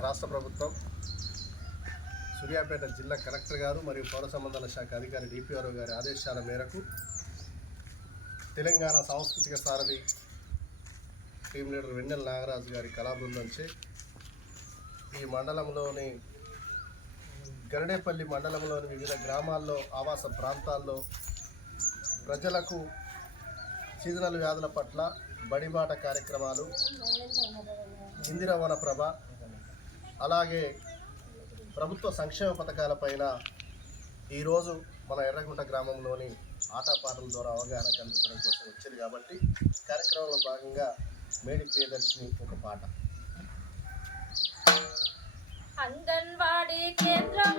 రాష్ట్ర ప్రభుత్వం సూర్యాపేట జిల్లా కలెక్టర్ గారు మరియు పౌర సంబంధాల శాఖ అధికారి డిపిఆర్ఓ గారి ఆదేశాల మేరకు తెలంగాణ సాంస్కృతిక సారథి టీం లీడర్ వెన్నెల నాగరాజు గారి కళాబృందంచే ఈ మండలంలోని గరడేపల్లి మండలంలోని వివిధ గ్రామాల్లో ఆవాస ప్రాంతాల్లో ప్రజలకు సీజనల్ వ్యాధుల పట్ల బడిబాట కార్యక్రమాలు ఇందిరా వనప్రభ అలాగే ప్రభుత్వ సంక్షేమ పథకాలపైన ఈరోజు మన ఎర్రగుంట గ్రామంలోని ఆటపాటల ద్వారా అవగాహన కల్పించడం కోసం వచ్చింది కాబట్టి కార్యక్రమంలో భాగంగా మేడి ప్రియదర్శిని ఒక పాట. అంగన్వాడీ కేంద్రం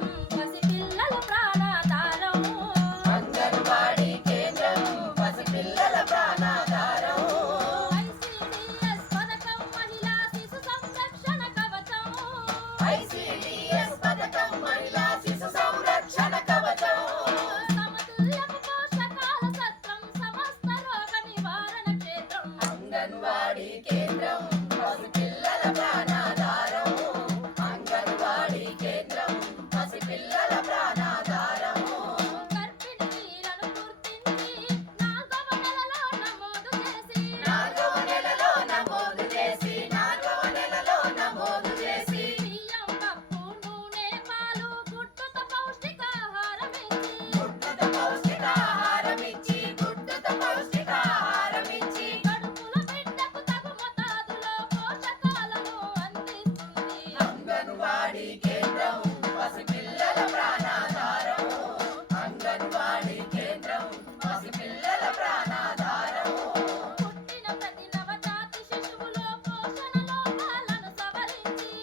I see.